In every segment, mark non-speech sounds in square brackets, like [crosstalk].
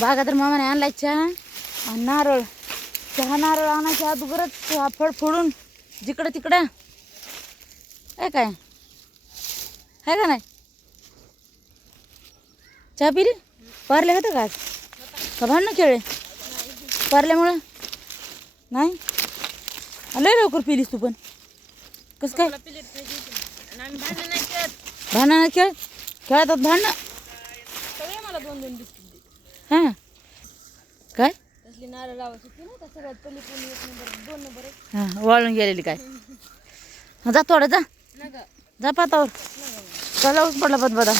बागा तर मामाने आणलाय चहा. आणि नारळ. चहा नारळ आणायच्या अगोदरच हा फळ फोडून जिकडं तिकडं. आहे काय? आहे का नाही? चहा पिली? पारले होतं का आज? का भांडणं खेळ पारल्यामुळं? नाही? लय लवकर पिलीस तू पण. कसं काय? भांडणं नाही खेळ खेळतात भांडणं. मला दोन दोन हां. काय? हां वाळून गेलेली काय? हं, जा थोडं जा. जा पातावर. चला ऊस पडला बद बदा.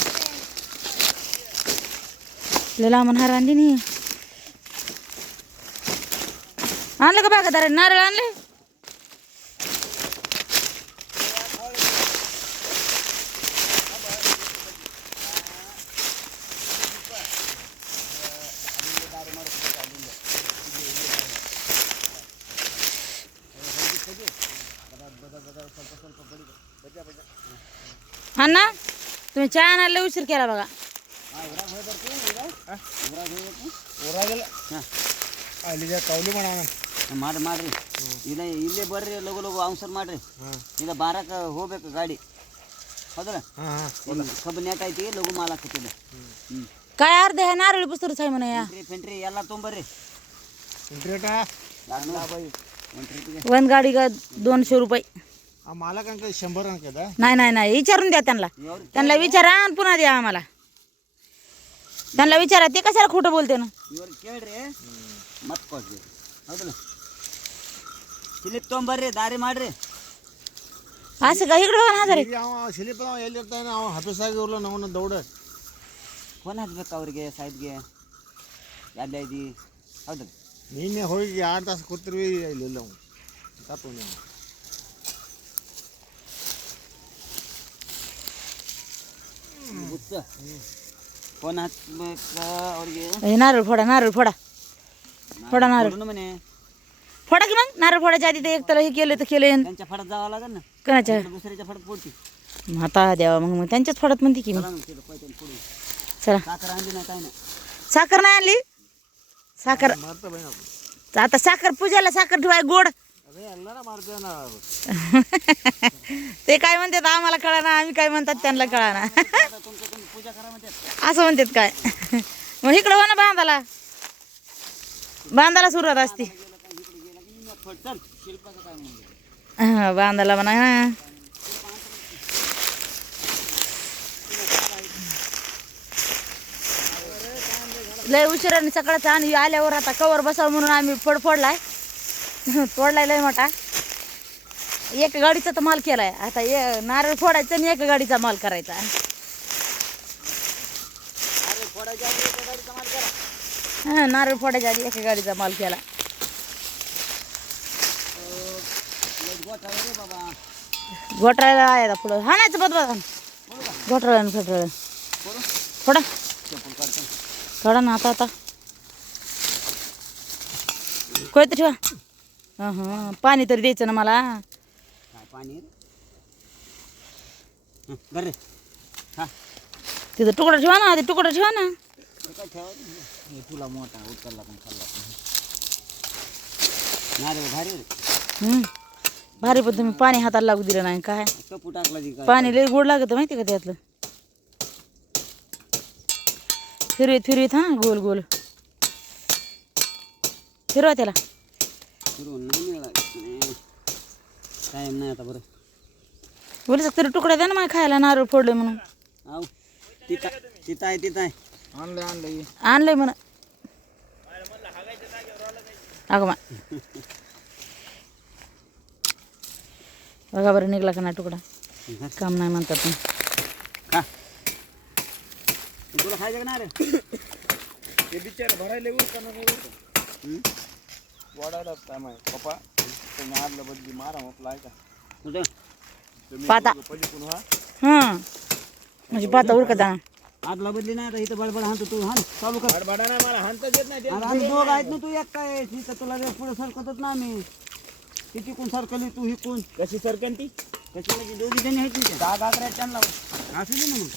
आपल्याला म्हणा आणली नाही आणलं का बागादार नारळ आणले. हा ना तुम्ही चहा आणायला लय उशीर केला बघा ಅಲ್ಲಿಗೆ ಕೌಲಿ ಮಾಡೋಣ ಮಾಡ್ರಿ ಮಾಡ್ರಿ ಇಲ್ಲ ಇಲ್ಲೇ ಬರ್ರಿ ಲಗು ಲಗು ಅವಸರ ಮಾಡ್ರಿ ಈಗ ಬಾರಕ್ಕೆ ಹೋಗ್ಬೇಕು ಗಾಡಿ ಹೌದಲ್ಲ ಹಾಂ ಹಾಂ ಇಲ್ಲಿ ಕಬ್ಬು ನೆಟ್ ಐತಿ ಲಗು ಮಾಲ್ ಹಾಕತ್ತಿಲ್ಲ ಹ್ಞೂ काय अर्ध आहे नारळ पुस्तूरच आहे म्हणे या ಫೆಂಟ್ರಿ ಫೆಂಟ್ರಿ ಎಲ್ಲ ತೊಂಬರ್ರಿ ಇಂಟ್ರೇಟ ಒಂದು ಟ್ರಿಪ್ಪಿಗೆ वन गाडी का दोनशे रुपये शंभर नाही नाही नाही विचारून द्या त्यांना त्यांना विचारा आणि पुन्हा द्या आम्हाला त्यांना विचारा ते कशाला खोटं बोलते ना ಕೇಳ್ರಿ ಮತ್ ಕೊಡ್ರಿ. ಹೌದಲ್ಲ? ಸ್ಲಿಪ್ ತೊಗೊಂಬರ್ರಿ ದಾರಿ ಮಾಡ್ರಿ. असं का इकडे बघा ना जरा. ಇಲ್ಲಿ ಅವ ಶಿಲಿಪ ನಾವು ಎಲ್ಲಿರ್ತಾನೆ ಅವ ಹಫೀಸ್ ಆಗಿರ್ಲ ನಾವು ದೌಡ. ಫೋನ್ ಹಚ್ಬೇಕು ಅವ್ರಿಗೆ ಸಾಹೇಬ್ಗೆ ಎಲ್ಲ ಇದಿ ಹೌದಲ್ಲ? ನಿನ್ನೆ ಹೋಗಿ ಎರಡು ತಾಸು ಕೂತಿರ್ವಿ ಇಲ್ಲಿಲ್ಲ हे नारळ फोडा नारळ फोडा फोडा नारळ म्हणे फोडा की मग नारळ फोडायच्या आधी ते एक त्याला हे केलं तर केलं त्यांच्या फडात जावं लागेल ना कोणाच्या दुसऱ्याच्या फडात पोडती आता द्यावा मग मग त्यांच्याच फडात म्हणते की मग चला साखर आणली नाही काय नाही साखर नाही आणली साखर आता साखर पूजाला साखर ठेवाय गोड [laughs] ते काय म्हणतात आम्हाला कळाना आम्ही काय म्हणतात त्यांना कळाना. [laughs] असं म्हणतात काय? [laughs] मग इकडं हो ना बांधाला. बांधाला सुरुवात असते. हा बांधाला म्हणा ना लय उशिरा सकाळचा आणि आल्यावर आता कवर बसावं म्हणून आम्ही फडफडलाय. तोडलाय लय मोठा. एक गाडीचा तर माल केलाय. आता ए नारळ फोडायचा आणि एक गाडीचा माल करायचा. अरे फोडायच्या आधी एका गाडीचा माल करा हा नारळ फोडायच्या आधी एका गाडीचा माल केला. घोटाळ्याला आहे आता पुढं. हाणायचं बद बद. घोटाळ्यानं चप्पल काढतो काढा ना आता आता. कोयत ठेवा. हां हां पाणी तरी द्यायचं ना मला. काय पाणी? हं, धर रे. हा. तिथं तुकडा ठेवा ना ते तुकडा ठेवा ना. हे काय ठेवा? हे तुला मोठा उचलला पण खाल्ला पण. भारी रे. हम्म. भारी पण तुम्ही पाणी हाताला लागू दिलं नाही काय? कपू टाकला जी काय? पाणी लय गोड लागतं माहिती का त्यातलं? फिरवीत फिरवीत हां गोल गोल. फिरवा त्याला. फिरवून नाही मिळाला टाईम नाही आता बरं. बोलच तरी तुकडा द्या ना मला खायला नारळ फोडलं म्हणून. आव तिथं तिथं आहे तिथं आहे आणलं आणलं आणलंय. म्हणा. अगं मा बघा बरं निघला का नाही तुकडा? काम नाही म्हणतात ना खा. तुला खायचं का नाही रे ते बिचार भरायला वाढायला टाइम आहे पप्पा तुम्ही आणलं बदली मारा म्हटलं आहे का कुठं तुम्ही पाता हां म्हणजे उरकत आदला बदली नाही आता इथं बडबड हाणतो तू हाण चालू कर भाडभाडा नाही मला हाणताच येत नाही ते. आणि आम्ही दोघं आहेत ना तू एकटा आहेस इथं तुला रे पुढे सरकतच ना आम्ही किती कोण सरकली तू ही कोण कशी सरकन ती कशी म्हणजे दोघी जणी आहेत. दहा अकरा त्यांना असू दे ना मग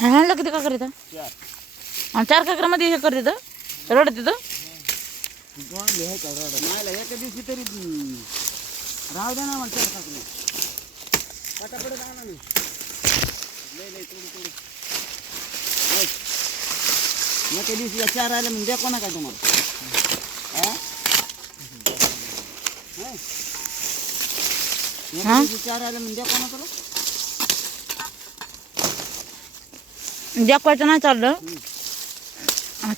ह्यांना किती का करीत चार आणि चार काकरामध्ये हे करत रडत रडा नाही एका दिवशी तरी राहू द्या ना मला चार काकडी पटापट आणा मी. लय लय थोडी थोडी होय. एका दिवशी या चार आले म्हणजे द्या कोणा काय तुम्हाला चार आले म्हणजे द्या कोणा तुला जॅकवायचं नाही चाललं?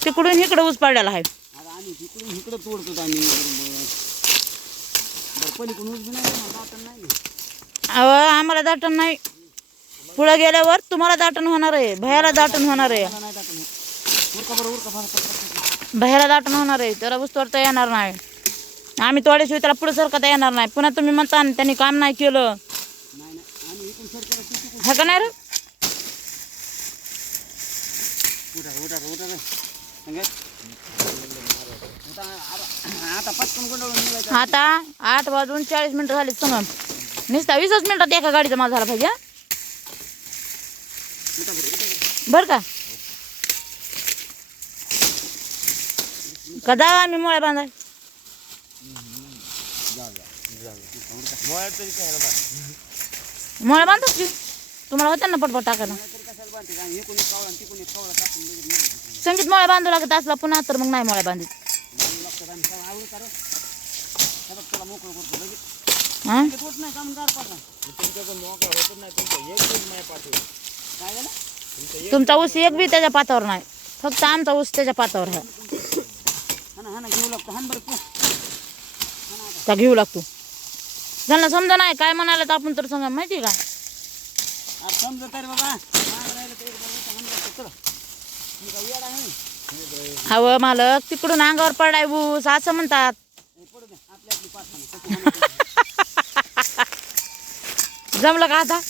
तिकडून इकडं ऊस पडलेला आहे. आता आम्ही तिकडून इकडं तोडतो आम्ही बरोबर बरं पलीकडून उजवी नाही ना, दाटण नाही ना. अहो आम्हाला दाटण नाही. पुढे गेल्यावर तुम्हाला दाटण होणार आहे. भयाला दाटण होणार आहे. मला नाही दाटण होत. उरका बरं उरका बरं पटकन. भयाला दाटण होणार आहे. त्याला ऊस तोडता येणार नाही. आम्ही तोड्याशिवाय त्याला पुढे सरकता येणार नाही. पुन्हा तुम्ही म्हणता ना, त्यांनी काम नाही केलं. नाही नाही आम्ही इकडून सरकार तिकडून हा का नाही रे? उठा उठा उठा. आता आठ वाजून चाळीस मिनिटं झाली संगम. नुसता वीसच मिनिटात एका गाडीचा माल झाला पाहिजे बरं. बरं का? कदा आम्ही मोळ्या बांधाय मोळ्या बांधतो की? तुम्हाला होत्या ना पटपट टाकायला. तरी कशाला संगीत बांधू लागत असला पुन्हा तर मग नाही मोळ्या बांधित. नाही तुमचा ऊस एक बी त्याच्या पातावर नाही. फक्त आमचा ऊस त्याच्या पातावर आहे. ना हा ना घेऊ लागतो बरं तू त्या घेऊ लागतो. त्यांना समजा नाही काय म्हणाला तर आपण तर सांगा माहिती का? समजा तरी बाबा मागं राहिलं तर एक बाबा हान लागतो चला मी हवं मालक तिकडून अंगावर पडाय ऊस असं म्हणतात. [laughs] जमलं का आता?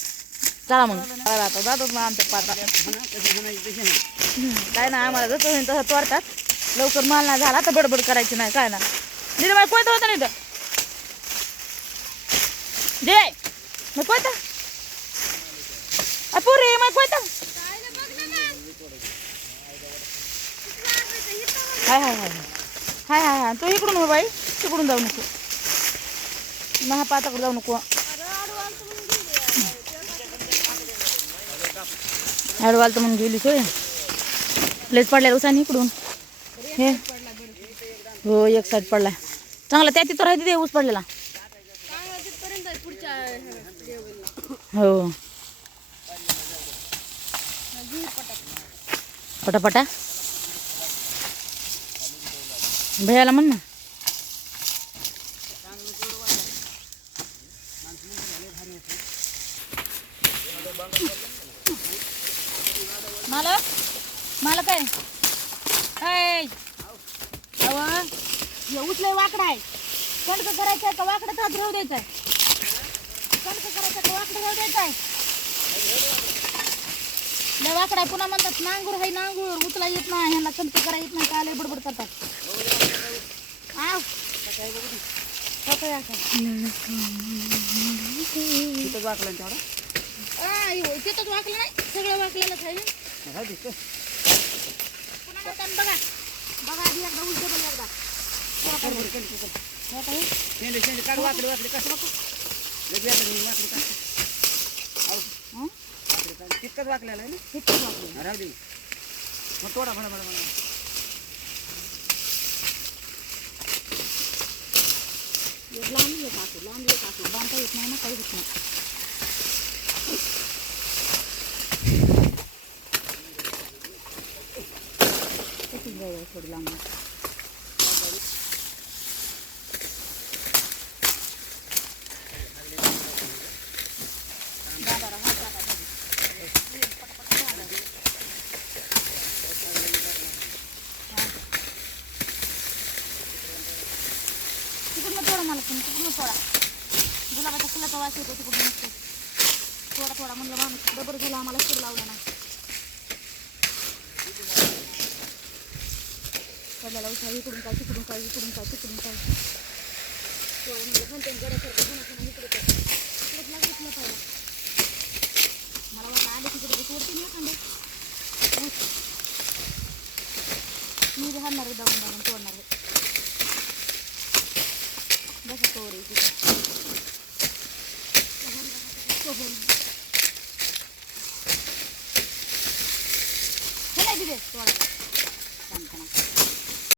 चला मग. आता जातो मग आमच्या पाता काय ना आम्हाला जसं होईल तसं तोडतात. लवकर माल नाही झाला तर बडबड करायची नाही काय ना. निर्मळ कोणतं होता नाही तर? दे. मग कोणतं अपुरे मग कोणतं हाय हाय हाय. हाय हाय हाय. तू इकडून हो बाई. तिकडून जाऊ नको. महा पाताकडे जाऊ नको. अडवाल तर म्हणून गेली होय. लेच पडल्या उसाने इकडून. हे. हो एक साईड पडला चांगला त्या तिथं राहते ते ऊस पडलेला. हो. पटापटा? भैयाला म्हण ना. मालक मालक आहे. ऐ. अहो, हे उचलय वाकडा आहे. कणक करायचं आहे का वाकडं? तर राहू द्यायचं आहे कणक करायचं का वाकडं राहू द्यायचं आहे लय वाकडा पुन्हा म्हणतात नांगूर हाय नांगूर उचला येत नाही ह्यांना कणक करा येत नाही काय लय बडबड करतात आव. आहे असं? तिथं वाकलं तेवढा आ, हे होय, तिथंच वाकलं नाही सगळं वाकलेलंच आहे राहू दे चल. पुन्हा म्हणतात बघा बघा आधी एकदा उलट पण एकदा कर बरं, कर, कर, कर. हे काय? शेंडे शेंडे काढ वाकडे वाकडे आता मी काढ. हं? वाकडे काढ तितकंच वाकलेलं आहे ना? तिथंच वाकलं. राहू दे. मग तोडा भडा भडा एक लांब एक असं लांब एक असं बांधता येत नाही ना काही होत नाही. थोडी लांब थोडा थोडा म्हणलं माणूस डबर आम्हाला सूर लावला नाही. कमला उठा इकडून काय तिकडून काय इकडून काय तिकडून काय मला आले तिकडे मी एखादं मी राहणार दाबून दाबून तोडणार